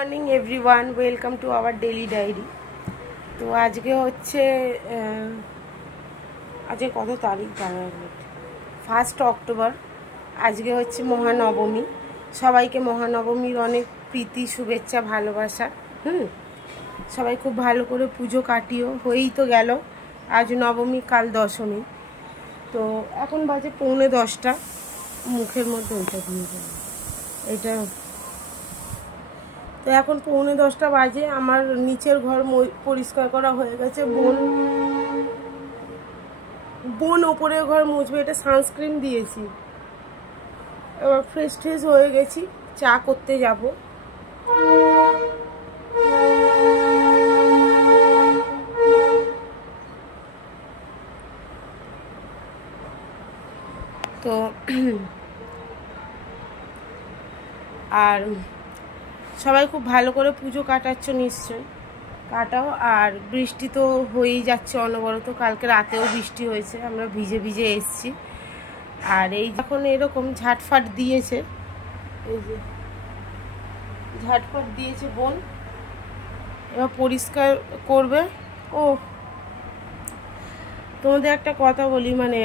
Morning everyone, welcome to our daily diary. তো আজকে হচ্ছে আজকে কত তারিখ দাঁড়ানো, 1 অক্টোবর। আজকে হচ্ছে মহানবমী। সবাইকে মহানবমীর অনেক প্রীতি, শুভেচ্ছা, ভালোবাসা। সবাই খুব ভালো করে পুজো কাটিও। হয়েই তো গেল, আজ নবমী, কাল দশমী। তো এখন বাজে 9:45। মুখের মধ্যে ওইটা দিয়ে যাবে, এটা। তো এখন 9:45 বাজে। আমার নিচের ঘর পরিষ্কার করা হয়ে গেছে। বোন ওপরের ঘর মুছবে, এটা সানস্ক্রিন দিয়েছি। এবার ফ্রেশ হয়ে গেছি, চা করতে যাব। তো আর সবাই খুব ভালো করে পুজো কাটাচ্ছ নিশ্চয়ই, কাটাও। আর বৃষ্টি তো হয়েই যাচ্ছে অনবরত। কালকে রাতেও বৃষ্টি হয়েছে, আমরা ভিজে ভিজে এসছি। আর এই যখন এরকম ঝাটফাট দিয়েছে, এই যে ঝাটফাট দিয়েছে বোন, এবার পরিষ্কার করবে। ও তোমাদের একটা কথা বলি, মানে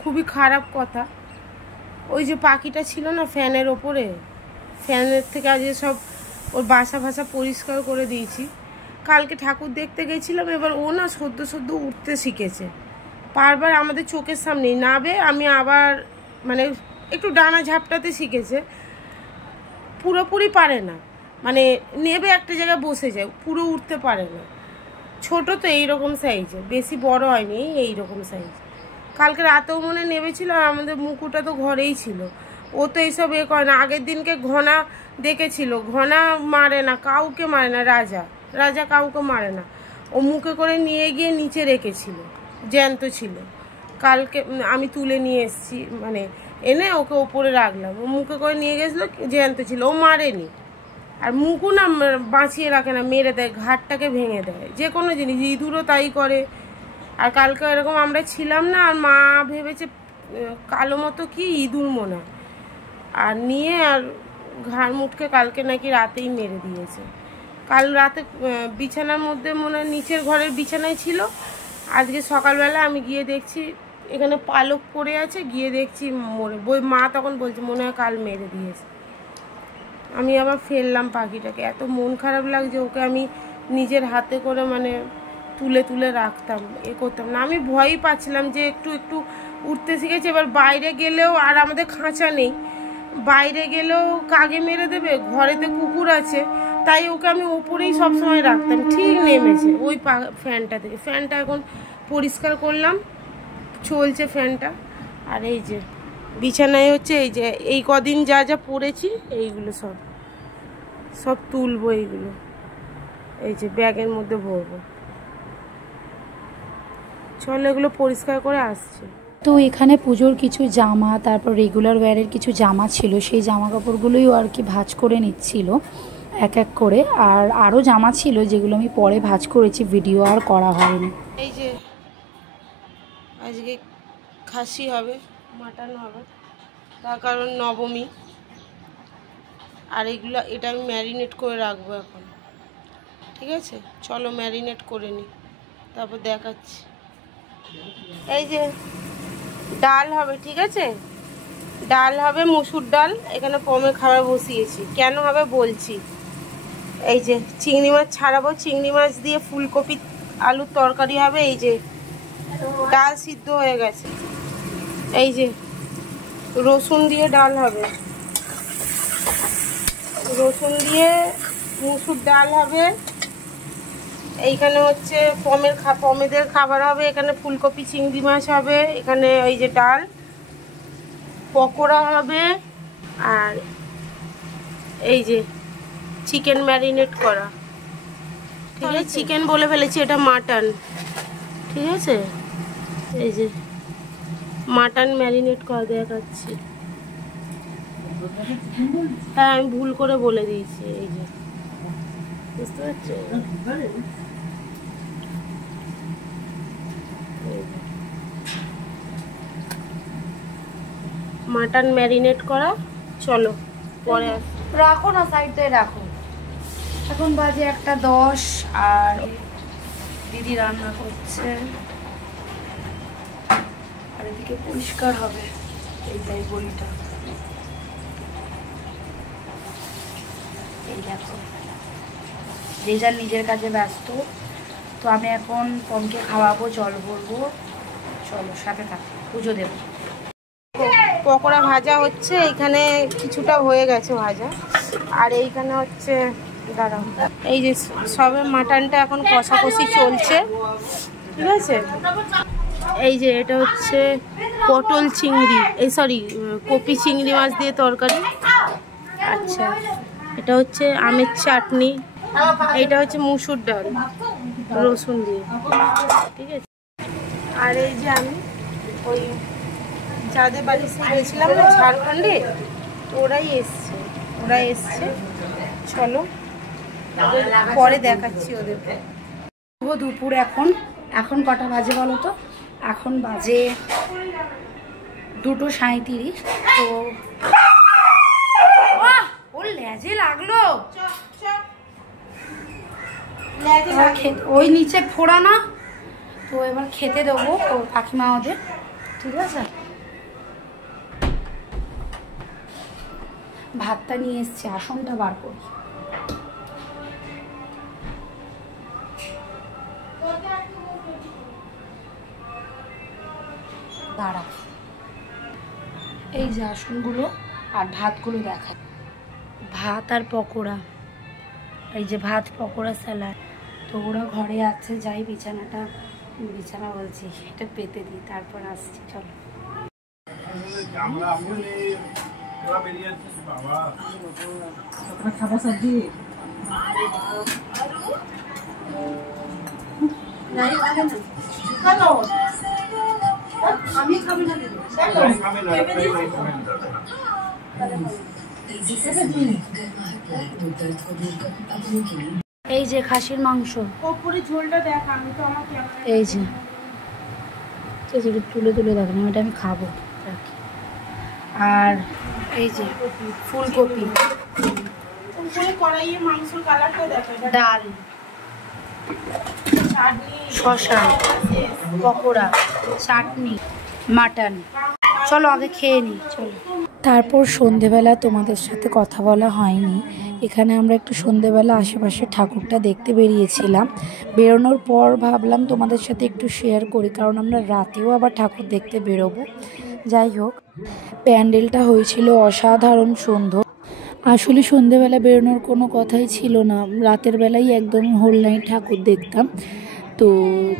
খুবই খারাপ কথা। ওই যে পাখিটা ছিল না ফ্যানের ওপরে, ফ্যানের থেকে আজকে সব ওর বাসা পরিষ্কার করে দিয়েছি। কালকে ঠাকুর দেখতে গেছিলাম, এবার ও না সদ্য উঠতে শিখেছে। বারবার আমাদের চোখের সামনেই নাবে, আমি আবার মানে একটু ডানা ঝাপটাতে শিখেছে। পুরোপুরি পারে না, মানে নেবে একটা জায়গায় বসে যায়, পুরো উঠতে পারে না। ছোট তো এইরকম সাইজে, বেশি বড় হয়নি, এইরকম সাইজ। কালকে রাতেও মনে নেবেছিল, আর আমাদের মুকুটা তো ঘরেই ছিল। ও তো এইসব করে না। আগের দিনকে ঘনা দেখেছিল, ঘনা মারে না, কাউকে মারে না। রাজা কাউকে মারে না। ও মুখে করে নিয়ে গিয়ে নিচে রেখেছিল, জ্যান্ত ছিল। কালকে আমি তুলে নিয়ে এসেছি, মানে এনে ওকে ওপরে রাখলাম। ও মুখে করে নিয়ে গেছিলো, জ্যান্ত ছিল। ও মারেনি। আর মুখও না বাঁচিয়ে রাখে না, মেরে দেয়, ঘাটটাকে ভেঙে দেয়। যে কোনো জিনিস, ইঁদুরও তাই করে। আর কালকে এরকম আমরা ছিলাম না, আর মা ভেবেছে কালো মতো কি ইঁদুর মনে হয়, আর নিয়ে আর ঘাড় মুটকে কালকে নাকি রাতেই মেরে দিয়েছে। কাল রাতে বিছানার মধ্যে মনে হয় নিচের ঘরের বিছানায় ছিল। আজকে সকালবেলা আমি গিয়ে দেখছি এখানে পালক পড়ে আছে, গিয়ে দেখছি মরে। মা তখন বলছে মনে হয় কাল মেরে দিয়েছে। আমি আবার ফেললাম পাখিটাকে। এত মন খারাপ লাগছে, ওকে আমি নিজের হাতে করে মানে তুলে রাখতাম, করতাম না। আমি ভয়ই পাচ্ছিলাম যে একটু উঠতে শিখেছে। এবার বাইরে গেলেও, আর আমাদের খাঁচা নেই, বাইরে গেলেও কাকে মেরে দেবে, ঘরেতে কুকুর আছে, তাই ওকে আমি ওপরেই সবসময় রাখতাম। ঠিক নেমেছে ওই ফ্যানটা থেকে। ফ্যানটা এখন পরিষ্কার করলাম, চলছে ফ্যানটা। আর এই যে বিছানায় হচ্ছে এই যে এই কদিন যা পড়েছি, এইগুলো সব তুলবো। এইগুলো এই যে ব্যাগের মধ্যে ভরবো। চলো এগুলো পরিষ্কার করে আসছি। তো এখানে পুজোর কিছু জামা, তারপর রেগুলার ওয়্যারের কিছু জামা ছিল, সেই জামা কাপড়গুলোই আর কি ভাঁজ করে নিচ্ছিল এক এক করে। আর আরও জামা ছিল যেগুলো আমি পরে ভাঁজ করেছি, ভিডিও আর করা হয়নি। এই যে আজকে খাসি হবে, মাটন হবে, তার কারণ নবমী। আর এটা আমি ম্যারিনেট করে রাখবো এখন। ঠিক আছে, চলো ম্যারিনেট করে নিই, তারপর দেখাচ্ছি। এই যে ডাল হবে, ঠিক আছে, ডাল হবে, মসুর ডাল। এখানে পমের খাবার বসিয়েছি, কেন হবে বলছি। এই যে চিংড়ি মাছ ছাড়াবো, চিংড়ি মাছ দিয়ে ফুলকপি আলুর তরকারি হবে। এই যে ডাল সিদ্ধ হয়ে গেছে। এই যে রসুন দিয়ে ডাল হবে, রসুন দিয়ে মুসুর ডাল হবে। এইখানে হচ্ছে পমেদের খাবার হবে। এখানে ফুলকপি চিংড়ি মাছ হবে। এখানে এই যে ডাল, পকোড়া হবে। আর এই যে চিকেন ম্যারিনেট করা, ঠিক আছে। চিকেন বলে ফেলেছি, এটা মাটন, ঠিক আছে। এই যে মাটন ম্যারিনেট করা দেখাচ্ছি। হ্যাঁ, আমি ভুল করে বলে দিয়েছি। এই যে বুঝতে পারছো, মাটন ম্যারিনেট করা। চলো পরে রাখো না, সাইডে রাখো। এখন বাজে 1:10 আর দিদি রান্না করছে আর এদিকে পরিষ্কার হবে এইটাই বড়িটা। এই দেখো যে যার নিজের কাজে ব্যস্ত। তো আমি এখন পমকে খাওয়াবো, জল ভরবো, চলো সাথে থাকো, পুজো দেবো। পকোড়া ভাজা হচ্ছে, এইখানে কিছুটা হয়ে গেছে ভাজা, আর এইখানে হচ্ছে দাঁড়াও, এই যে সবে মাটনটা এখন কষাকষি চলছে, ঠিক আছে। এই যে এটা হচ্ছে পটল চিংড়ি, এই সরি কপি চিংড়ি মাছ দিয়ে তরকারি। আচ্ছা, এটা হচ্ছে আমের চাটনি, এইটা হচ্ছে মুসুর ডাল রসুন দিয়ে, ঠিক আছে। আর এই যে আমি ওই যাদের বাড়ি গেছিলাম না ঝাড়খণ্ডে, ওরাই এসছে, চলো পরে দেখাচ্ছি ওদেরকে। দুপুর এখন কটা বাজে বলো তো? এখন বাজে 2:37। তো ওর লেজে লাগলো, ওই নিচে ফোড়া না, তো এবার খেতে দেবো ও কাকিমা ওদের, ঠিক আছে। ভাতটা নিয়ে এসছে, আসনটা বার করি। দাঁড়া, এই যে আসনগুলো আর ভাতগুলো দেখা, ভাত আর পকোড়া, এই যে ভাত পকোড়া স্যালাড। তো ওরা ঘরে আছে, যাই বিছানা বলছি এটা পেতে দিই, তারপর আসছি, চলো। খাবার সবজি আমি খাবি না, এই যে খাসির মাংস, ওপরে ঝোলটা দেখ, আমি তো আমাকে এই যে তুলে দেখেন, এটা আমি খাবো। আর এই যে ফুলকপি, কড়াইয়ে মাংসের কালারটা দেখো, ডাল, শসা, পকোড়া, চাটনি, মাটন। চলো আগে খেয়ে নিই, চলো। তারপর সন্ধেবেলা তোমাদের সাথে কথা বলা হয়নি, এখানে আমরা একটু সন্ধেবেলা আশেপাশে ঠাকুরটা দেখতে বেরিয়েছিলাম। বেরোনোর পর ভাবলাম তোমাদের সাথে একটু শেয়ার করি, কারণ আমরা রাতেও আবার ঠাকুর দেখতে বেরোবো। যাই হোক, প্যান্ডেলটা হয়েছিল অসাধারণ সুন্দর। আসলে সন্ধেবেলা বেরোনোর কোনো কথাই ছিল না, রাতের বেলায় একদম হোল নাইট ঠাকুর দেখতাম। তো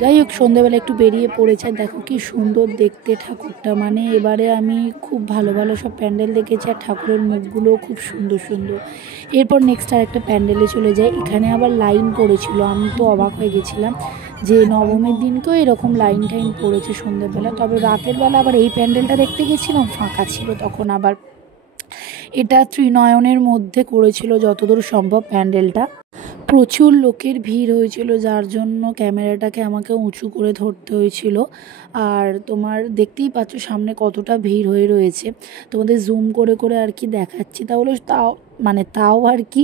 যাই হোক, সন্ধেবেলা একটু বেরিয়ে পড়েছে, দেখো কি সুন্দর দেখতে ঠাকুরটা। মানে এবারে আমি খুব ভালো সব প্যান্ডেল দেখেছি, আর ঠাকুরের মুখগুলোও খুব সুন্দর। এরপর নেক্সট আরেকটা প্যান্ডেলে চলে যাই, এখানে আবার লাইন পড়েছিল। আমি তো অবাক হয়ে গেছিলাম যে নবমীর দিনকেও এরকম লাইন পড়েছে সন্ধেবেলা। তবে রাতের বেলা আবার এই প্যান্ডেলটা দেখতে গেছিলাম, ফাঁকা ছিল তখন। আবার এটা ত্রিনয়নের মধ্যে করেছিল যতদূর সম্ভব প্যান্ডেলটা। প্রচুর লোকের ভিড় হয়েছিল, যার জন্য ক্যামেরাটাকে আমাকে উঁচু করে ধরতে হয়েছিল। আর তোমার দেখতেই পাচ্ছ সামনে কতটা ভিড় হয়ে রয়েছে, তোমাদের জুম করে আর কি দেখাচ্ছি। তাও আর কি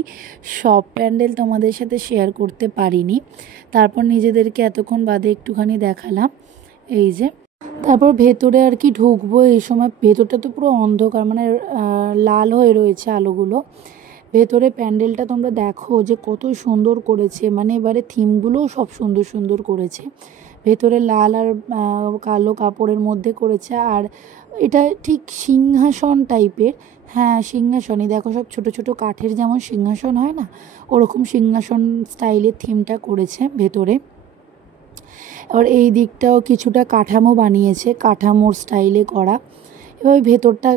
সব প্যান্ডেল তোমাদের সাথে শেয়ার করতে পারিনি। তারপর নিজেদেরকে এতক্ষণ বাদে একটুখানি দেখালাম। এই যে তারপর ভেতরে আর কি ঢুকবো, এই সময় ভেতরটা তো পুরো অন্ধকার, মানে লাল হয়ে রয়েছে আলোগুলো। ভেতরে প্যান্ডেলটা তোমরা দেখো যে কত সুন্দর করেছে, মানে এবারে থিমগুলোও সব সুন্দর করেছে। ভেতরে লাল আর কালো কাপড়ের মধ্যে করেছে, আর এটা ঠিক সিংহাসন টাইপের। হ্যাঁ, সিংহাসনই, দেখো সব ছোট কাঠের যেমন সিংহাসন হয় না, ওরকম সিংহাসন স্টাইলের থিমটা করেছে ভেতরে। আর এই দিকটাও কিছুটা কাঠামো বানিয়েছে, কাঠামোর স্টাইলে করা। এবার ভেতরটা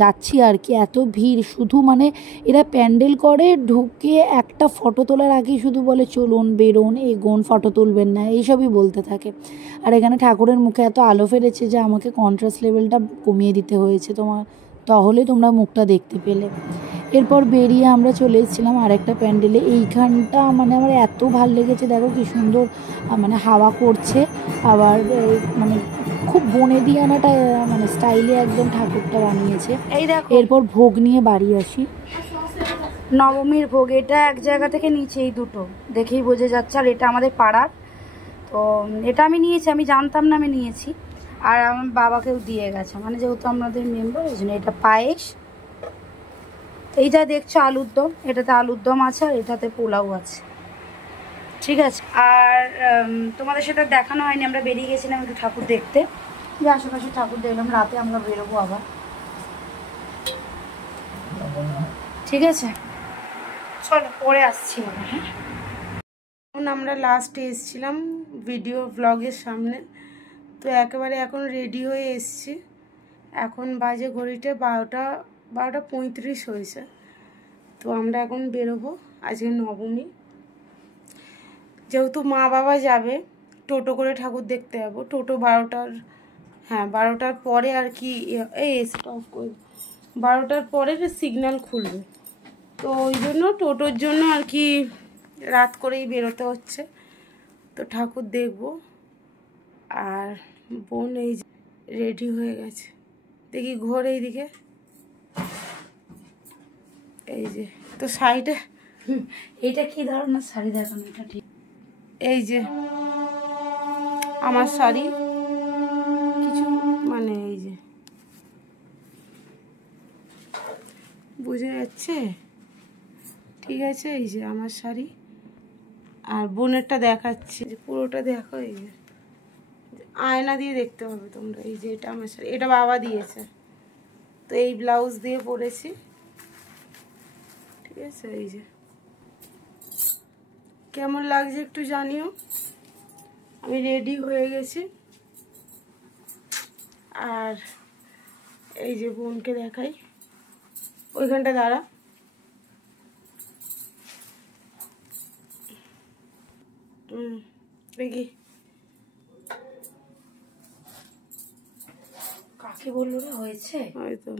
যাচ্ছি আর কি, এত ভিড়, শুধু মানে এরা প্যান্ডেল করে ঢুকে একটা ফটো তোলার আগেই শুধু বলে চলুন, বেরোন, এগোন, ফটো তুলবেন না, এইসবই বলতে থাকে। আর এখানে ঠাকুরের মুখে এত আলো ফেলেছে যে আমাকে কন্ট্রাস্ট লেভেলটা কমিয়ে দিতে হয়েছে তাহলে তোমরা মুখটা দেখতে পেলে। এরপর বেরিয়ে আমরা চলে এসেছিলাম আরেকটা প্যান্ডেলে। এইখানটা মানে আমার এত ভাল লেগেছে, দেখো কি সুন্দর মানে হাওয়া করছে, আবার মানে খুব বনে দিয়ানাটা মানে স্টাইলে একদম ঠাকুরটা বানিয়েছে। এই দেখো, এরপর ভোগ নিয়ে বাড়ি আসি। নবমীর ভোগ। এটা এক জায়গা থেকে নিচে, এই দুটো দেখেই বোঝা যাচ্ছে। আর এটা আমাদের পাড়ার, তো এটা আমি নিয়েছি, আমি জানতাম না আমি নিয়েছি। আর আমার বাবাকেও দিয়ে গেছে, মানে যেহেতু আমাদের মেম্বার, ওই জন্য। এটা পায়েস, এইটা দেখছো আলুর দম, এটাতে আলুর দম আছে আর এটাতে পোলাও আছে, ঠিক আছে। আর তোমাদের সাথে দেখানো হয়নি, আমরা বেরিয়ে গেছিলাম একটু ঠাকুর দেখতে, যে আশেপাশে ঠাকুর দেখলাম। রাতে আমরা বেরোবো আবার, ঠিক আছে। চলো পরে আসছি আমরা। হ্যাঁ, এখন আমরা লাস্টে এসেছিলাম ভিডিও ব্লগের সামনে, তো একেবারে এখন রেডি হয়ে এসছি। এখন বাজে ঘড়িতে 12:35 হয়েছে। তো আমরা এখন বেরোবো, আজকে নবমী, যেহেতু মা বাবা যাবে, টোটো করে ঠাকুর দেখতে যাবো। টোটো 12টার পরে আর কি, এই স্টপ করে 12টার পরে সিগন্যাল খুলবে, তো ওই জন্য টোটোর জন্য আর কি রাত করেই বেরোতে হচ্ছে। তো ঠাকুর দেখবো। আর বোন এই রেডি হয়ে গেছে, দেখি ঘোর এইদিকে, এই যে তো শাড়িটা, এইটা কি ধরনের শাড়ি দেখানো? এটা ঠিক, এই যে আমার শাড়ি, কিছু মানে এই যে বুঝে যাচ্ছে, ঠিক আছে। এই যে আমার শাড়ি, আর বোনেরটা দেখাচ্ছি, পুরোটা দেখো। এই যে আয়না দিয়ে দেখতে হবে তোমরা। এই যে এটা আমার শাড়ি, এটা বাবা দিয়েছে, তো এই ব্লাউজ দিয়ে পরেছি, ঠিক আছে। এই যে কেমন লাগছে একটু জানিও। আমি রেডি হয়ে গেছি। আর এই যে বোনকে দেখাই, ওইখানটা দাঁড়া, দেখি কাকে বললো রে হয়েছে? হয়তো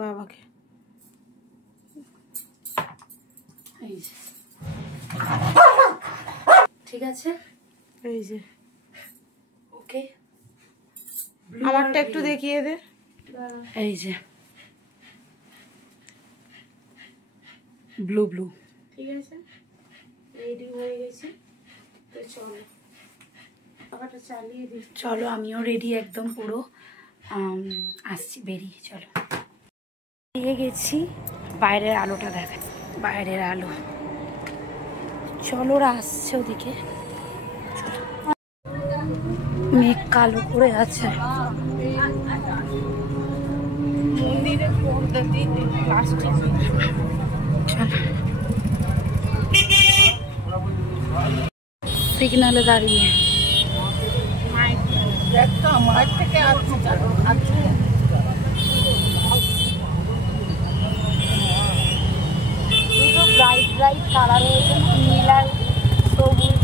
বাবাকে। এই যে ঠিক আছে, এই যে ওকে। আমারটা একটু দেখিয়ে দে। এই যে ব্লু ব্লু, ঠিক আছে, রেডি হয়ে গেছি। তো চলো আবারটা চালিয়ে দিই। চলো আমিও রেডি একদম পুরো, আসছি বেরিয়ে। চলো বেরিয়ে গেছি, বাইরের আলোটা দেখা, বাইরের আলো। চলো ওরা আসছে ওদিকে, মেঘ কালো করে আছে। সিগনালে দাঁড়িয়ে দুটো ব্রাইট ব্রাইট কালার হয়েছে, নীল আর সবুজ।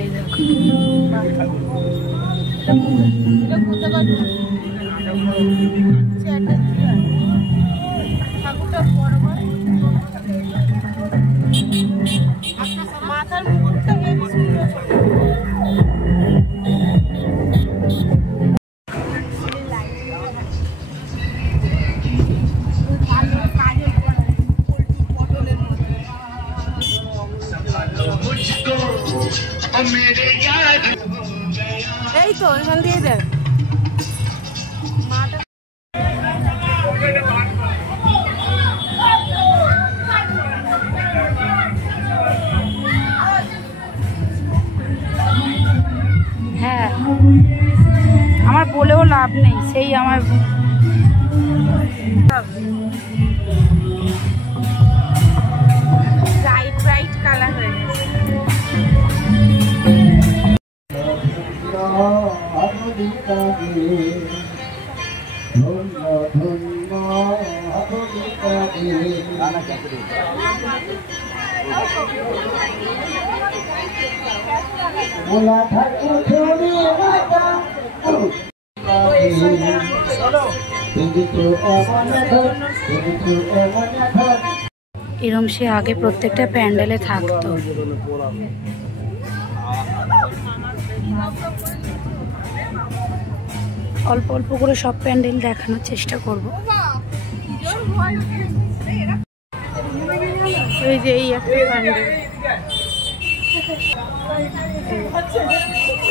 এই দেখো মাথার মুকুটটা হেবি সুন্দর। এই তো এখান দিয়ে দেখ মাটা। হ্যাঁ, আমার বলেও লাভ নেই, সেই আমার ব্রাইট ব্রাইট কালার হয়ে গেছে। এরম সে আগে প্রত্যেকটা প্যান্ডেলে থাকতো। অল্প অল্প করে সব প্যান্ডেল দেখানোর চেষ্টা করব। এই যে এই একটা প্যান্ডেল,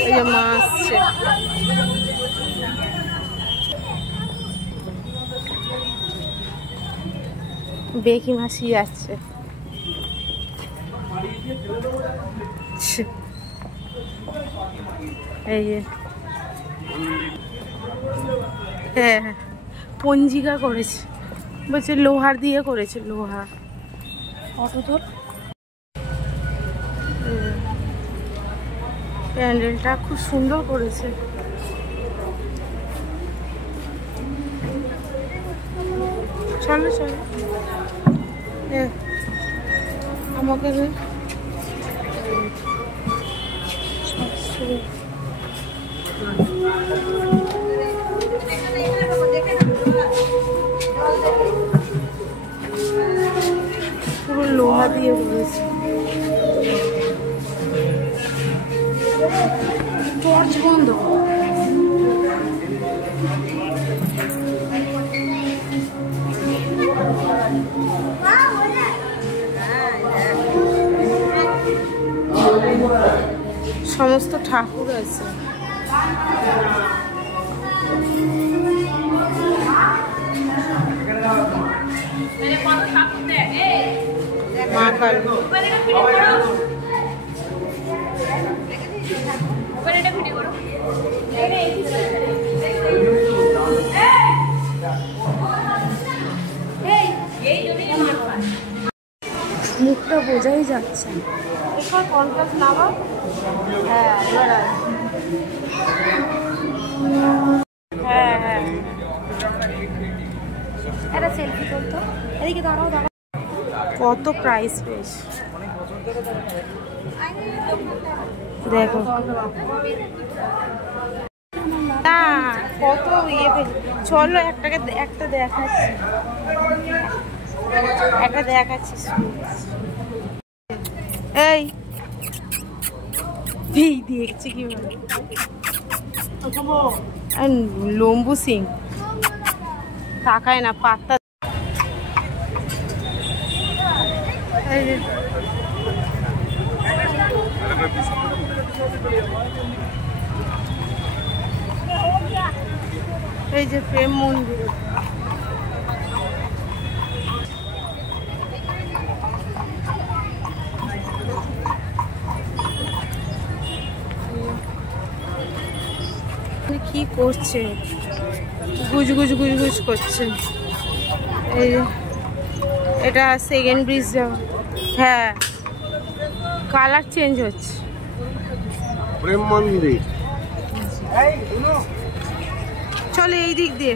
এই যে মা আসছে। বেকি মাসি যাচ্ছে। এই যে হ্যাঁ পঞ্জিকা করেছে, বলছে লোহার দিয়ে করেছে, লোহা। অটো তোর প্যান্ডেলটা খুব সুন্দর করেছে। চলো চলো আমাকে পুরো লোহা দিয়ে করেছে। টর্চ বন্ধ। সমস্ত ঠাকুর আছে। মা কালী মুখটা বোঝাই যাচ্ছে। এখানে কন্ট্রাস্ট নামা। হ্যাঁ এবার হ্যাঁ হ্যাঁ একটা সেলফি তুলতো। এদিকে দাঁড়াও দাঁড়াও। কত প্রাইস বেশ দেখো না, কত ইয়ে চলো একটা দেখাচ্ছি, একটা দেখাচ্ছি। এই দেখছি কি লম্বু সিং তাকায় না, পাত্তা। এই যে প্রেম মন্দির, কি করছে, গুজ গুজ গুজ গুজ করছে। এই এটা সেকেন্ড ব্রিজ যাওয়া। হ্যাঁ কালার চেঞ্জ হচ্ছে। প্রেম মন্দির চলে এই দিক দিয়ে।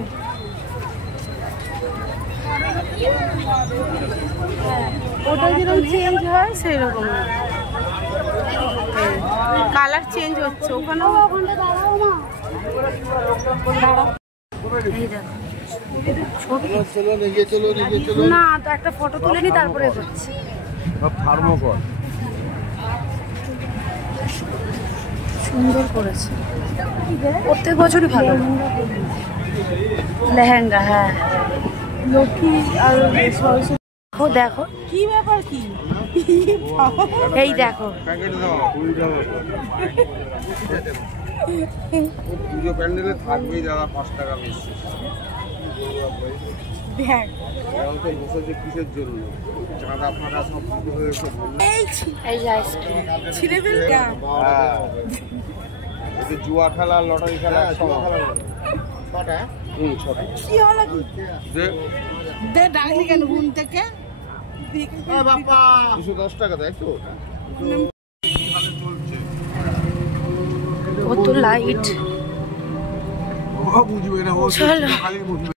ওটা যেরকম চেঞ্জ হয় সেই রকম কালার চেঞ্জ হচ্ছে। ওখানেও না তো একটা ফটো তুলে নি তারপরে করছি। সুন্দর করেছে, প্রত্যেক বছরই ভালো। লেহেঙ্গা হ্যাঁ লক্ষ্মী আর সরস্বতী। ও দেখো কি ব্যাপার কি, এই দেখো পুজো প্যান্ডেলে থাকবেই দাদা 5 টাকা বেশি। দেখ তো বসেছে কিসের জন্য, চাঁদা ফাঁদা সব পুজো হয়েছে। এই যে আইসক্রিম ছিঁড়ে ফেলতে জুয়া খেলা, লটারি খেলা, ছটা কি হলো কি দে ডাকলি কেন ঘুম থেকে? 210 টাকা দেয় তো। কত লাইট। বুঝবে না, চলো খালি বুঝবে।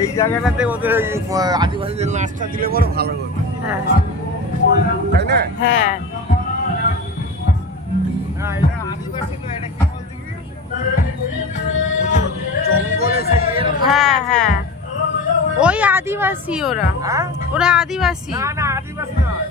এই জায়গাটাতে ওদের আদিবাসীদের নাচটা দিলে বড় ভালো হবে, হ্যাঁ তাই না? হ্যাঁ আদিবাসী, ওরা আদিবাসী। না না আদিবাসী নয়।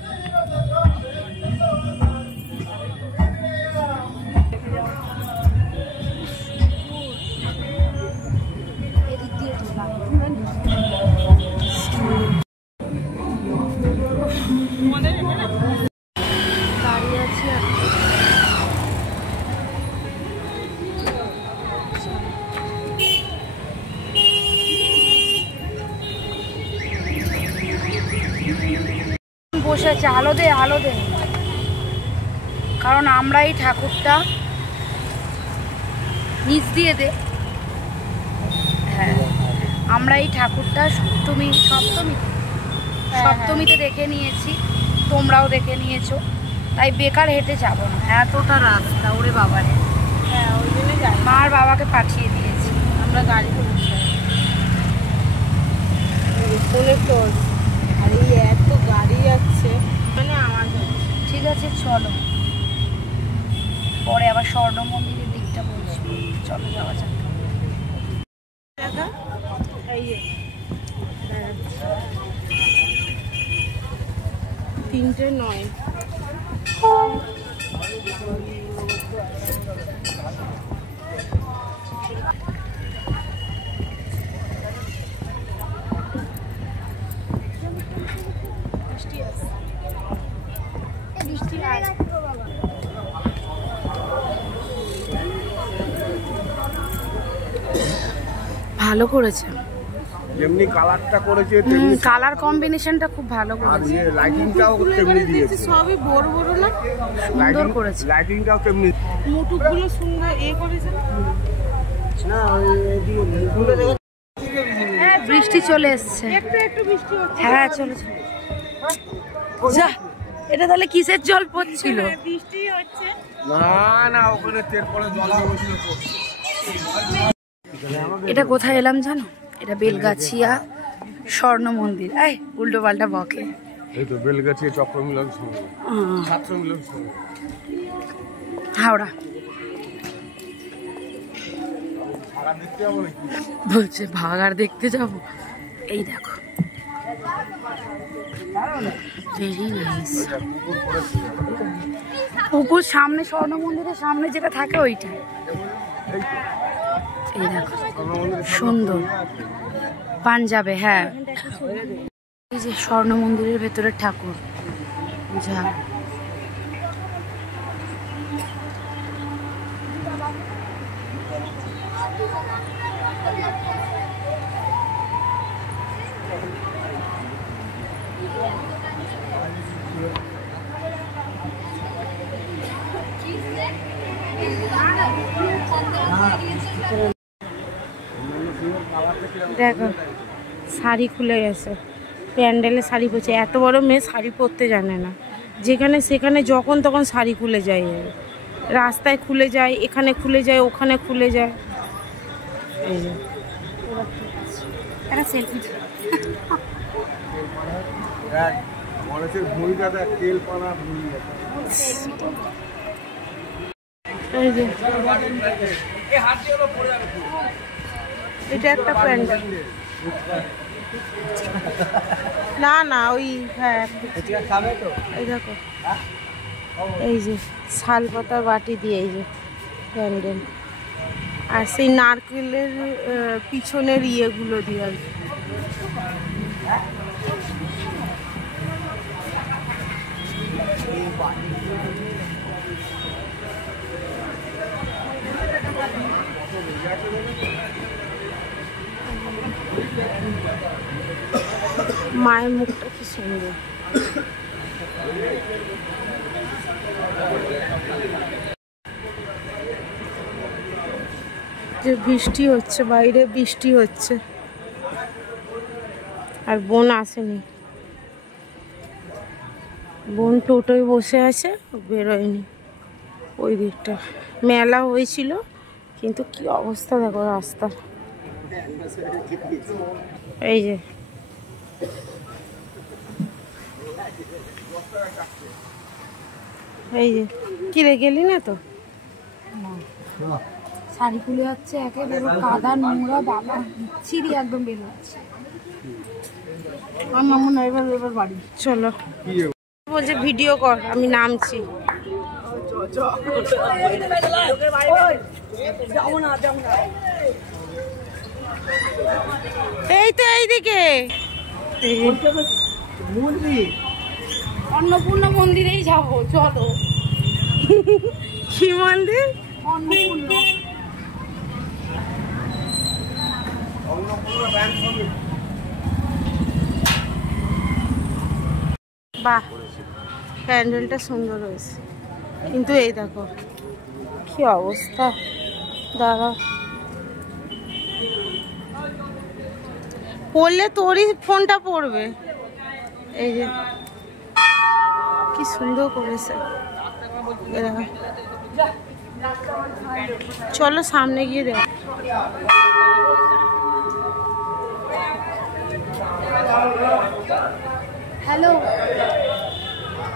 বসে আছে, আলো দে আলো দে, কারণ আমরা এই ঠাকুরটা নিচ দিয়ে দে। হ্যাঁ, আমরা এই ঠাকুরটা সপ্তমীতে দেখে নিয়েছি, তোমরাও দেখে নিয়েছো, তাই বেকার হেঁটে যাবো না, এতটা রাস্তা ওরে বাবারে। হ্যাঁ, ওই জন্য যাই। মার বাবাকে পাঠিয়ে দিয়েছি, আমরা গাড়ি করে ফোনে তোর, আর এই এত গাড়ি যাচ্ছে মানে আওয়াজ হচ্ছে। ঠিক আছে চলো, পরে আবার স্বর্ণ মন্দিরের দিকটা বলছি, চলো যাওয়া যাক। দেখা এই যে 3:09। ভালো করেছে, যেমনি কালারটা করেছে তেমনি কালার কম্বিনেশনটা খুব ভালো আর করেছে, ইয়ে লাইটিংটাও তেমনি দিয়েছে। সবই বড় বড় না, সুন্দর করেছে। লাইটিংটাও তেমনি। মুটুকগুলো সুন্দর করেছে না। বৃষ্টি চলে এসছে, একটু একটু বৃষ্টি হচ্ছে। হ্যাঁ চলো চলো। যা, এটা তাহলে কিসের জল পড়ছিল? বৃষ্টি হচ্ছে না না, ওখানে তেরপরে জলা হয়েছিল তো। এটা কোথায় এলাম জানো? এটা বেলগাছিয়া স্বর্ণ মন্দির। এই উল্টো পাল্টা বকে। এই তো বেলগাছি চক্র মিলন সংঘ, ছাত্র মিলন সংঘ, হাওড়া। ভাড়া দেখতে যাবো নাকি? বলছে ভাগার দেখতে যাব। এই দেখো, ভেরি নাইস। পুকুর করেছে পুকুর সামনে, স্বর্ণ মন্দিরের সামনে যেটা থাকে ওইটা। এই দেখো সুন্দর, পাঞ্জাবে। হ্যাঁ, এই যে স্বর্ণ মন্দিরের ভেতরের ঠাকুর। যা দেখো, শাড়ি খুলে গেছে, প্যান্ডেলে শাড়ি পরছে। এত বড় মেয়ে শাড়ি পরতে জানে না, যেখানে সেখানে যখন তখন শাড়ি খুলে যায়, রাস্তায় খুলে যায়, এখানে খুলে যায়, ওখানে খুলে যায়। এই যে একটা সেলফি। মানুষের ভূমিকা দেখ, তেল পানা ভূমিকা। এই যে এটা একটা প্যান্ডেল না না, ওই হ্যাঁ এই দেখো, এই যে শাল পাতার বাটি দিয়ে এই যে প্যান্ডেল, আর সেই নারকেলের পিছনের ইয়েগুলো দিয়ে আর কি। মায়ের মুখটা কি সুন্দর। যে বৃষ্টি হচ্ছে, বাইরে বৃষ্টি হচ্ছে, আর বোন আসেনি। বোন টোটোয় বসে আছে, বেরোয়নি। ওই দিকটা মেলা হয়েছিল, কিন্তু কি অবস্থা দেখো রাস্তার। এই যে এই যে কি রে, গেলি না তো? শাড়ি খুলে যাচ্ছে, একেবারে কাদা নোংরা, বাবা ছিঁড়ি একদম বের হচ্ছে। চলো বলছে ভিডিও কর, আমি নামছি। এই তো এইদিকে অন্নপূর্ণা মন্দিরেই যাবো, চলো। কি মন্দির? বাহ, প্যান্ডেলটা সুন্দর হয়েছে, কিন্তু এই দেখো কি অবস্থা। দাঁড়া, পড়লে তোরই ফোনটা পড়বে। এই যে কি সুন্দর করেছে, চলো সামনে গিয়ে দেখ। হ্যালো,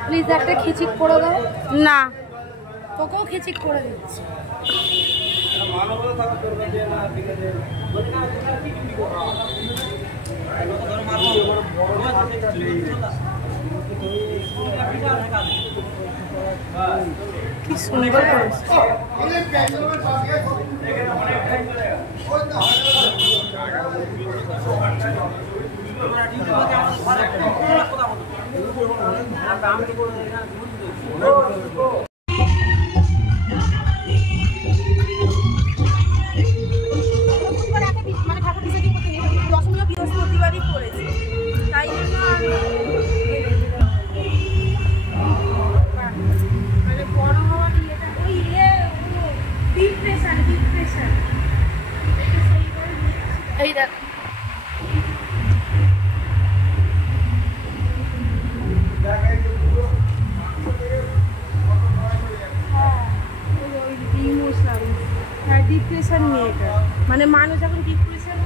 প্লিজ একটা খিচিক করে দাও না। তোকেও খিচিক করে দিচ্ছি। কি সুন্দর করেছে। এই দেখ, ডিপ্রেশন নিয়ে এটা, মানে মানুষ যখন ডিপ্রেশন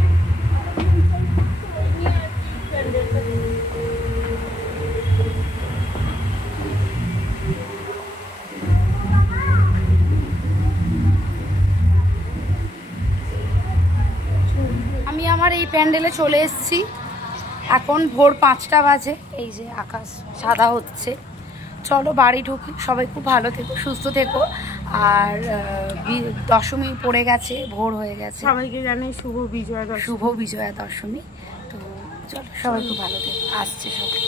আমি আমার এই প্যান্ডেলে চলে এসেছি। এখন ভোর 5টা বাজে। এই যে আকাশ সাদা হচ্ছে। চলো বাড়ি ঢুকি। সবাই খুব ভালো থেকো, সুস্থ থেকো। আর দশমী পড়ে গেছে, ভোর হয়ে গেছে। সবাইকে জানাই শুভ বিজয়া দশমী। শুভ বিজয়া দশমী। তো চলো সবাই খুব ভালো থেকো, আসছে সবাই।